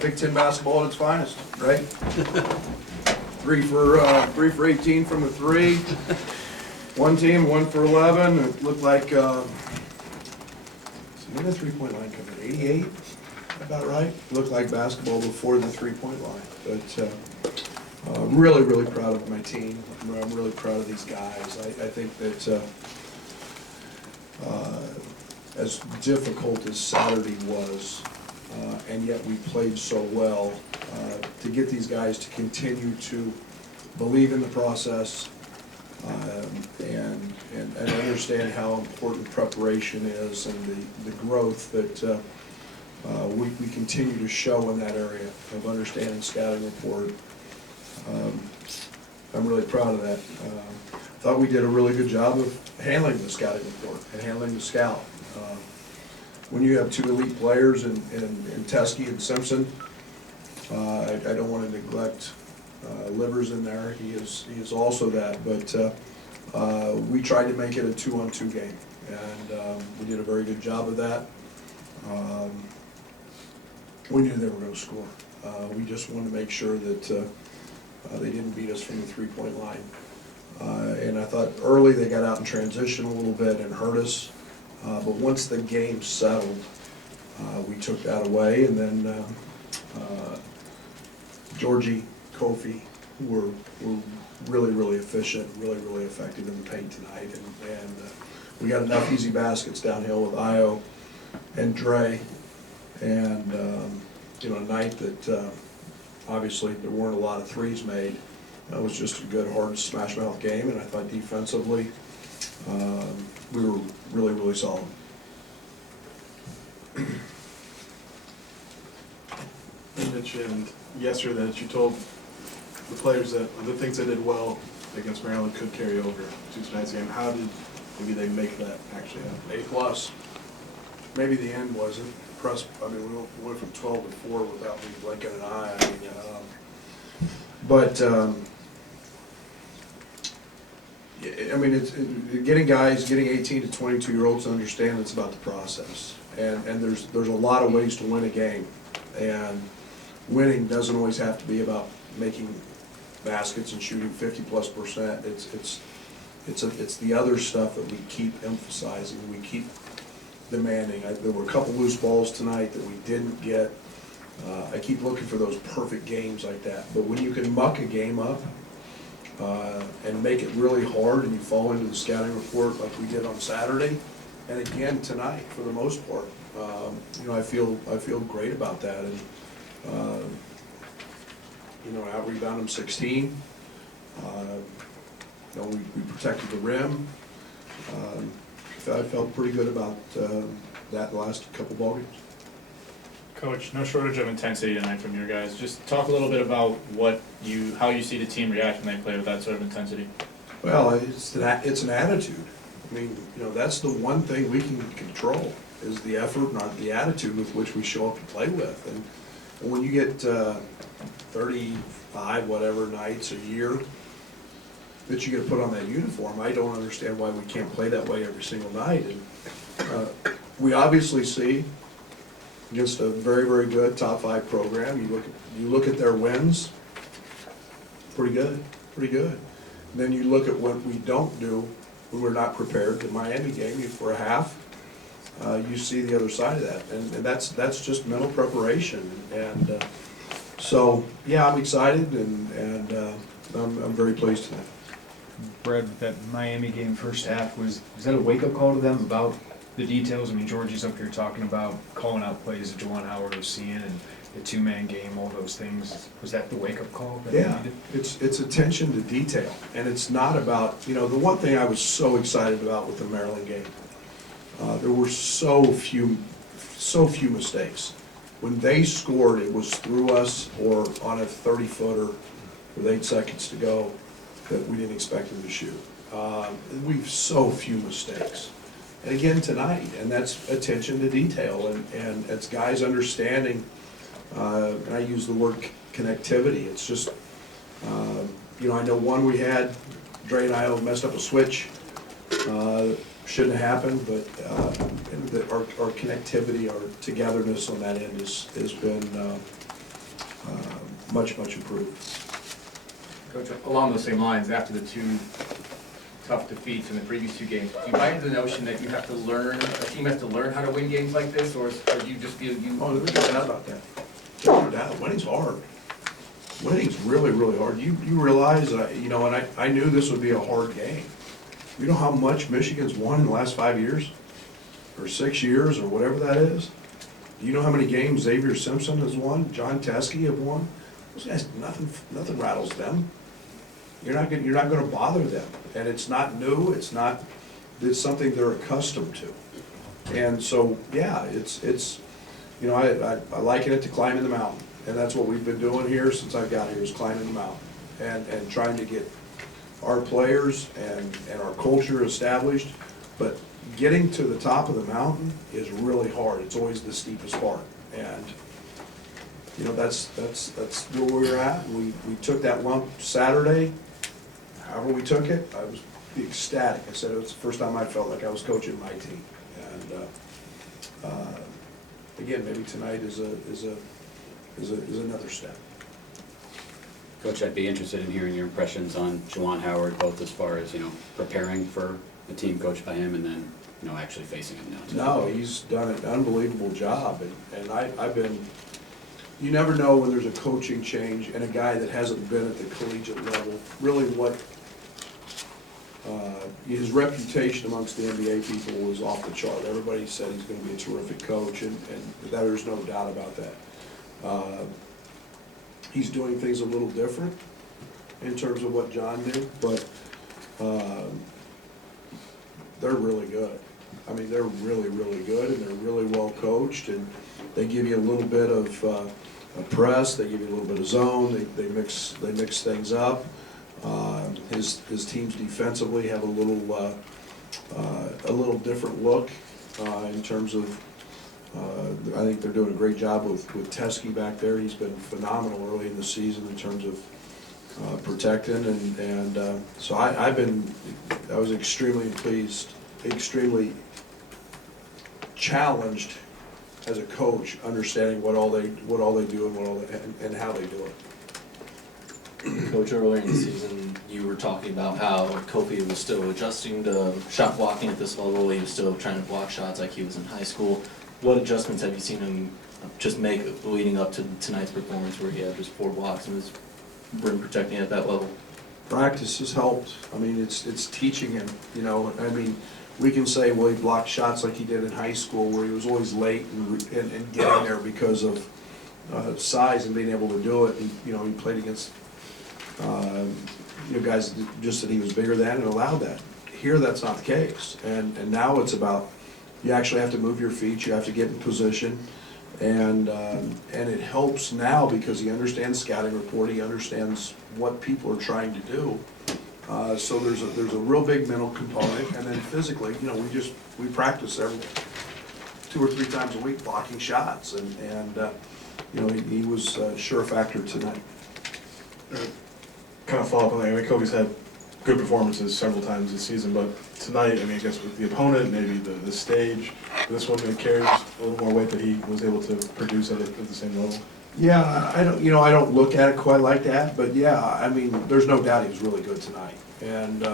Big Ten basketball at its finest, right? 3 for 18 from the three. One team, 1 for 11. It looked like, so when the 3-point line come in, 88? About right? Looked like basketball before the 3-point line. But really, really proud of my team. I'm really proud of these guys. I think that as difficult as Saturday was, and yet we played so well, to get these guys to continue to believe in the process and understand how important preparation is and the growth that we continue to show in that area of understanding scouting report. I'm really proud of that. Thought we did a really good job of handling the scouting report and handling the scout. When you have two elite players in Teskey and Simpson, I don't want to neglect Livers in there. He is also that, but we tried to make it a 2-on-2 game, and we did a very good job of that. We knew they were going to score. We just wanted to make sure that they didn't beat us from the 3-point line. And I thought early they got out in transition a little bit and hurt us. But once the game settled, we took that away, and then Georgie, Kofi were really, really efficient, really, really effective in the paint tonight, and we got enough easy baskets downhill with Io and Dre, and a night that obviously there weren't a lot of threes made. That was just a good, hard, smash mouth game, and I thought defensively we were really, really solid. You mentioned yesterday that you told the players that the things they did well against Maryland could carry over to tonight's game. How did maybe they make that actually happen? A+. Maybe the end wasn't. I mean, we went from 12 to 4 without me blinking an eye. It's getting 18 to 22-year-olds to understand it's about the process, and there's a lot of ways to win a game, and winning doesn't always have to be about making baskets and shooting 50+%. It's the other stuff that we keep emphasizing, we keep demanding. There were a couple loose balls tonight that we didn't get. I keep looking for those perfect games like that, but when you can muck a game up and make it really hard, and you fall into the scouting report like we did on Saturday, and again tonight for the most part, I feel great about that. And out rebound them 16. We protected the rim. I felt pretty good about that last couple ball games. Coach, no shortage of intensity tonight from your guys. Just talk a little bit about how you see the team react when they play with that sort of intensity. Well, it's an attitude. I mean, that's the one thing we can control is the effort, not the attitude with which we show up to play with. And when you get 35 whatever nights a year that you get to put on that uniform, I don't understand why we can't play that way every single night. And we obviously see against a very, very good top 5 program. You look at their wins, pretty good. And then you look at what we don't do when we're not prepared. The Miami game, for a half, you see the other side of that, and that's just mental preparation. And so yeah, I'm excited, and I'm very pleased tonight. Brad, that Miami game first half, was that a wake-up call to them about the details? I mean, Georgie's up here talking about calling out plays that Juwan Howard was seeing and the two-man game, all those things. Was that the wake-up call that Yeah, they needed? it's attention to detail, and it's not about, the one thing I was so excited about with the Maryland game, there were so few mistakes. When they scored, it was through us or on a 30-footer with 8 seconds to go that we didn't expect them to shoot. We've so few mistakes. And again tonight, and that's attention to detail, and it's guys understanding, and I use the word connectivity. It's just, I know one we had, Dre and I messed up a switch, shouldn't have happened, but and our connectivity, our togetherness on that end has been much improved. Coach, along those same lines, after the two tough defeats in the previous two games, do you buy into the notion that you have to learn, a team has to learn how to win games like this, or do you just feel you? Oh, there's no doubt about that. There's no doubt. Winning's hard. Winning's really hard. You realize, you know, and I knew this would be a hard game. You know how much Michigan's won in the last 5 years? Or 6 years, or whatever that is? Do you know how many games Xavier Simpson has won? John Teskey have won? Those guys, nothing rattles them. You're not gonna bother them. And it's not new, it's something they're accustomed to. And so, yeah, it's you know, I liken it to climbing the mountain. And that's what we've been doing here since I've got here, is climbing the mountain. And trying to get our players and our culture established. But getting to the top of the mountain is really hard. It's always the steepest part. And, you know, that's where we were at. We took that lump Saturday. However we took it, I was ecstatic. I said it was the first time I felt like I was coaching my team. And again, maybe tonight is another step. Coach, I'd be interested in hearing your impressions on Juwan Howard, both as far as, you know, preparing for the team coached by him and then, you know, actually facing him now. No, he's done an unbelievable job, and I've been, you never know when there's a coaching change and a guy that hasn't been at the collegiate level, really what, his reputation amongst the NBA people was off the chart. Everybody said he's gonna be a terrific coach, and there's no doubt about that. He's doing things a little different in terms of what John did, but they're really good. I mean, they're really good, and they're really well coached, and they give you a little bit of a press, they give you a little bit of zone, they mix things up. His teams defensively have a little different look in terms of. I think they're doing a great job with Teskey back there. He's been phenomenal early in the season in terms of protecting, and so I was extremely pleased, extremely challenged as a coach, understanding what all they do and how they do it. Coach, earlier in the season, you were talking about how Kofi was still adjusting to shot blocking at this level. He was still trying to block shots like he was in high school. What adjustments have you seen him just make leading up to tonight's performance, where he had just 4 blocks and was rim protecting at that level? Practice has helped. I mean, it's teaching him, you know. I mean, we can say, well, he blocked shots like he did in high school, where he was always late and getting there because of size and being able to do it. You know, he played against guys just that he was bigger than and allowed that. Here, that's not the case, and now it's about, you actually have to move your feet, you have to get in position, and it helps now because he understands scouting report, he understands what people are trying to do. So there's a real big mental component, and then physically, you know, we practice 2 or 3 times a week blocking shots, and you know, he was sure a factor tonight. Kind of follow up on that. I mean, Kobe's had good performances several times this season, but tonight, I mean, I guess with the opponent, maybe the stage, this one carries a little more weight that he was able to produce at the same level. Yeah, I don't look at it quite like that, but yeah, I mean, there's no doubt he was really good tonight, and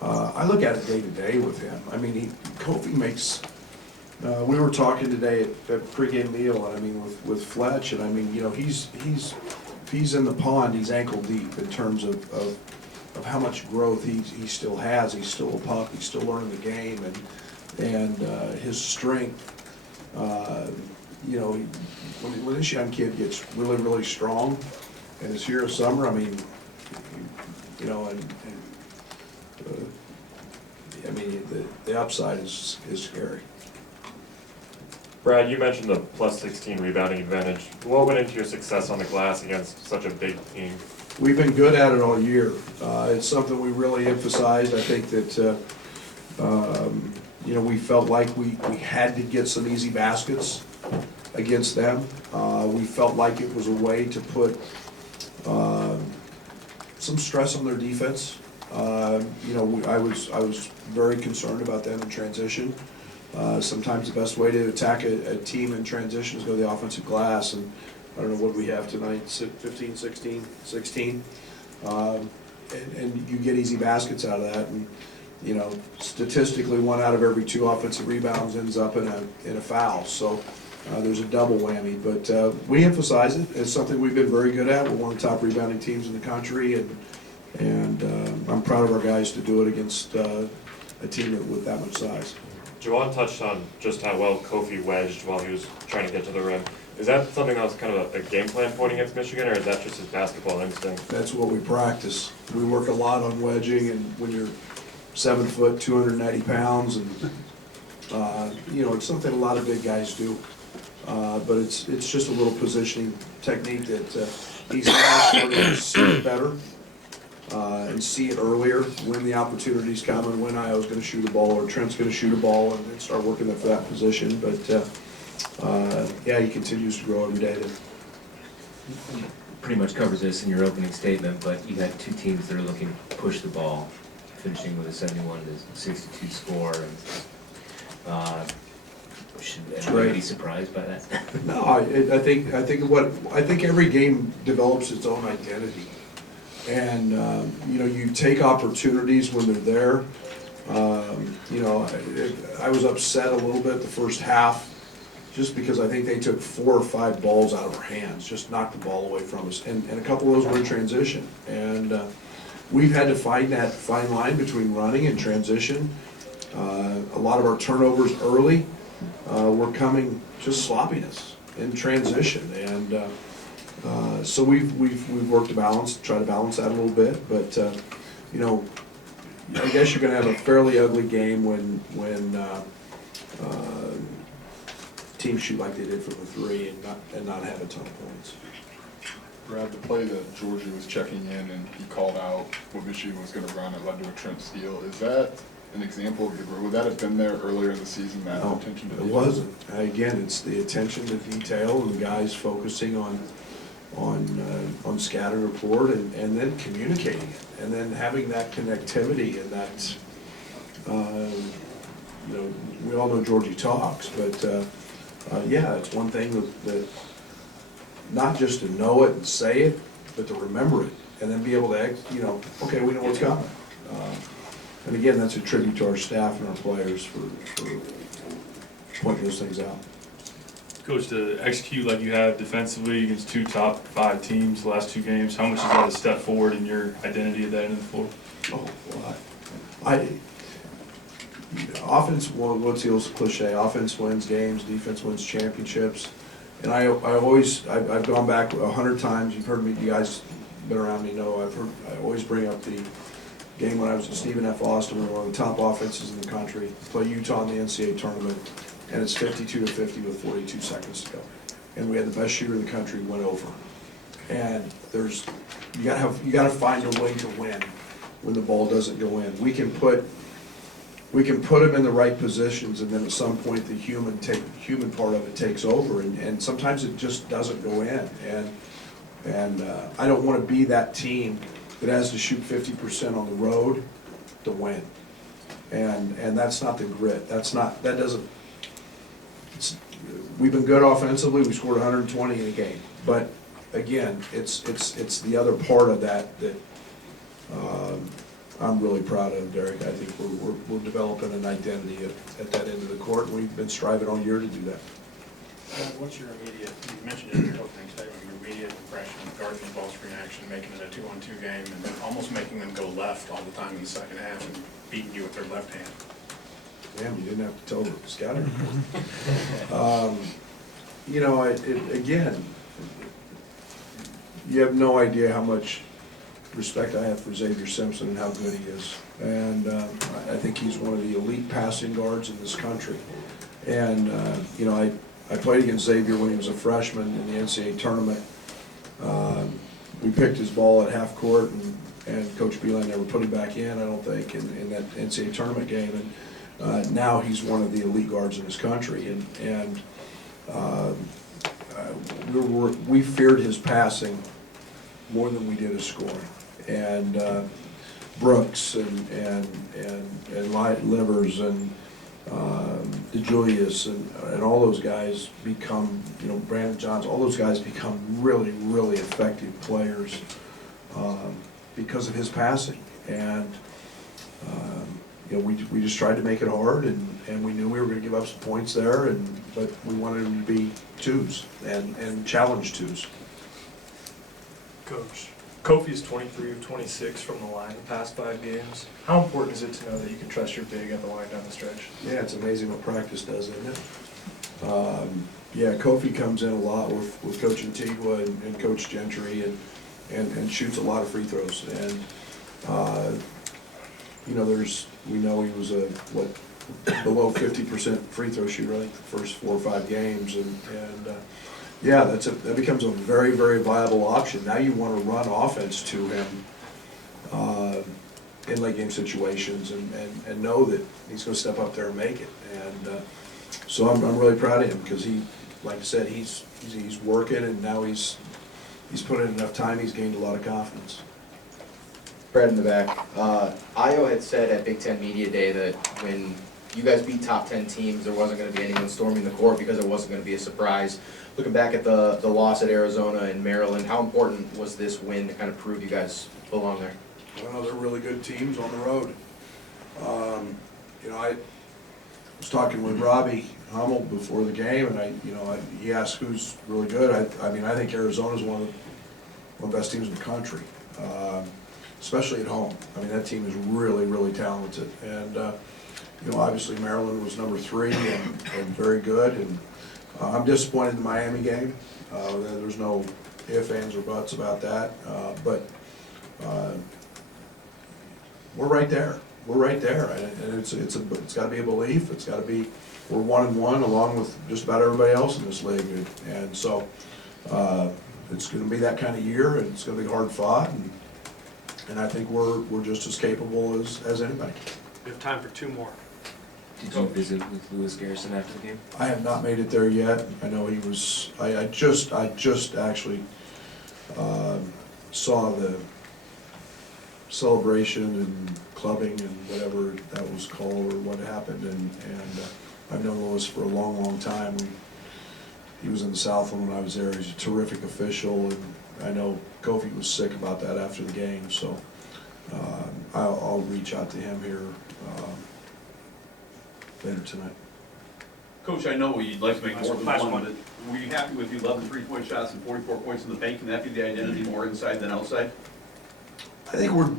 I look at it day to day with him. I mean, Kofi makes. We were talking today at pregame meal, and I mean with Fletch, and I mean, you know, if he's in the pond, he's ankle deep in terms of how much growth he still has. He's still a pup. He's still learning the game, and his strength. You know, when this young kid gets really strong, and is here this summer, I mean, you know, I mean the upside is scary. Brad, you mentioned the plus 16 rebounding advantage. What went into your success on the glass against such a big team? We've been good at it all year. It's something we really emphasized. I think that you know, we felt like we had to get some easy baskets against them. We felt like it was a way to put some stress on their defense, You know, I was very concerned about them in transition. Sometimes the best way to attack a team in transition is go to the offensive glass, and I don't know what we have tonight, 15, 16. And you get easy baskets out of that, and, you know, statistically, 1 out of every 2 offensive rebounds ends up in a foul, so there's a double whammy. But we emphasize it, it's something we've been very good at. We're one of the top rebounding teams in the country, and I'm proud of our guys to do it against a team with that much size. Juwan touched on just how well Kofi wedged while he was trying to get to the rim. Is that something that was kind of a game plan point against Michigan, or is that just his basketball instinct? That's what we practice. We work a lot on wedging, and when you're 7 foot, 290 pounds, and, you know, it's something a lot of big guys do. But it's just a little positioning technique that he's starting to see it better, and see it earlier, when the opportunities come, and when I was gonna shoot a ball, or Trent's gonna shoot a ball, and then start working for that position. But, yeah, he continues to grow every day. Pretty much covers this in your opening statement, but you had 2 teams that are looking to push the ball, finishing with a 71-62 score, and should anybody be surprised by that? No, I think every game develops its own identity, and you know, you take opportunities when they're there. You know, I was upset a little bit the first half, just because I think they took 4 or 5 balls out of our hands, just knocked the ball away from us, and a couple of those were in transition, and we've had to find that fine line between running and transition. A lot of our turnovers early were coming just sloppiness in transition, and so we've worked to try to balance that a little bit. But you know, I guess you're going to have a fairly ugly game when teams shoot like they did from the 3 and not have a ton of points. Brad, the play that Georgia was checking in and he called out what Michigan was going to run, it led to a Trent steal. Is that an example of the growth? Would that have been there earlier in the season, that No, attention to it detail? wasn't. Again, it's the attention to detail, and the guys focusing on scouting report, and then communicating it, and then having that connectivity, and that, you know, we all know Georgie talks, but yeah, it's one thing that not just to know it and say it, but to remember it, and then be able to, you know, okay, we know what's coming. And again, that's a tribute to our staff and our players for pointing those things out. Coach, to execute like you have defensively against 2 top 5 teams the last 2 games, how much is that a step forward in your identity at that end of the floor? Oh, well, offense, well, what's the old cliche? Offense wins games, defense wins championships. And I've gone back 100 times. You've heard me, you guys been around me know, I always bring up the game when I was at Stephen F. Austin. We were one of the top offenses in the country. Play Utah in the NCAA tournament, and it's 52-50 with 42 seconds to go. And we had the best shooter in the country went over. And you gotta find a way to win when the ball doesn't go in. We can put them in the right positions, and then at some point the human part of it takes over, and sometimes it just doesn't go in. And I don't want to be that team that has to shoot 50% on the road to win. And that's not the grit. We've been good offensively. We scored 120 in a game, but again, it's the other part of that I'm really proud of, Derek. I think we're developing an identity at that end of the court, and we've been striving all year to do that. What's your immediate, you mentioned it in your opening statement, your immediate impression of guarding the ball screen action, making it a 2-on-2 game, and then almost making them go left all the time in the second half and beating you with their left hand? Damn, you didn't have to tell the scouting report. You know, again, you have no idea how much respect I have for Xavier Simpson and how good he is. And I think he's one of the elite passing guards in this country. And, you know, I played against Xavier when he was a freshman in the NCAA tournament. We picked his ball at half court, and Coach Beeline never put him back in, I don't think, in that NCAA tournament game. And now he's one of the elite guards in this country. And we feared his passing more than we did his scoring. And Brooks and Light Livers and DeJulius and all those guys become, you know, Brandon Johns, all those guys become really, really effective players because of his passing. And you know, we just tried to make it hard, and we knew we were going to give up some points there, but we wanted them to be twos and challenge twos. Coach, Kofi's 23 of 26 from the line the past 5 games. How important is it to know that you can trust your big at the line down the stretch? Yeah, it's amazing what practice does, isn't it? Yeah, Kofi comes in a lot with Coach Antigua and Coach Gentry and shoots a lot of free throws. And, you know, we know he was below 50% free throw shooter, I think, the first 4 or 5 games. And yeah, that becomes a very, very viable option. Now you want to run offense to him in late game situations and know that he's going to step up there and make it. And so I'm really proud of him because he, like I said, he's working, and now he's put in enough time. He's gained a lot of confidence. Brad in the back. Io had said at Big Ten Media Day that when you guys beat top 10 teams, there wasn't going to be anyone storming the court because it wasn't going to be a surprise. Looking back at the loss at Arizona and Maryland, how important was this win to kind of prove you guys belong there? Well, they're really good teams on the road. You know, I was talking with Robbie Hummel before the game, and he asked who's really good. I mean, I think Arizona's one of the best teams in the country, especially at home. I mean, that team is really, really talented. And, you know, obviously Maryland was number 3 and very good. And I'm disappointed in the Miami game. There's no ifs, ands, or buts about that. But we're right there. We're right there, and it's got to be a belief. It's got to be we're 1-1 along with just about everybody else in this league, and so it's going to be that kind of year, and it's going to be hard fought, and I think we're just as capable as anybody. We have time for 2 more. Did you visit with Lewis Garrison after the game? I have not made it there yet. I know he was. I just actually saw the celebration and clubbing and whatever that was called or what happened, and I've known Lewis for a long, long time. He was in the Southland when I was there. He's a terrific official, and I know Kofi was sick about that after the game, so I'll reach out to him here later tonight. Coach, I know you'd like to make more than one, but were you happy with 11 3-point shots and 44 points in the paint? Can that be the identity, more inside than outside? I think we're,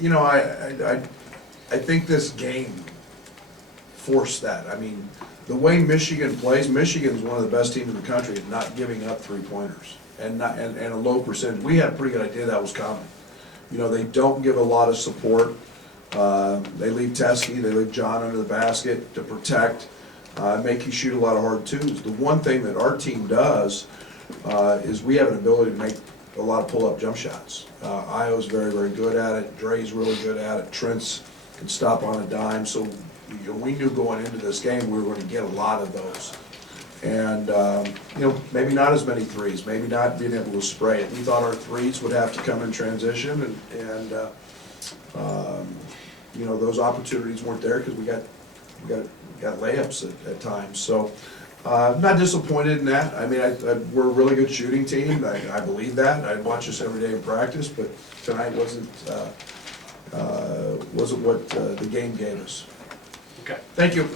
you know, I think this game forced that. I mean, the way Michigan plays, Michigan's one of the best teams in the country at not giving up 3-pointers and a low percentage. We had a pretty good idea that was coming. You know, they don't give a lot of support. They leave Teskey, they leave John under the basket to protect, make you shoot a lot of hard twos. The one thing that our team does is we have an ability to make a lot of pull-up jump shots. Io's very, very good at it. Dre's really good at it. Trent's can stop on a dime. So we knew going into this game we were going to get a lot of those. And, you know, maybe not as many threes, maybe not being able to spray it. We thought our threes would have to come in transition, and you know, those opportunities weren't there because we got layups at times. So not disappointed in that. I mean, we're a really good shooting team. I believe that. I watch us every day in practice, but tonight wasn't what the game gave us. Okay. Thank you.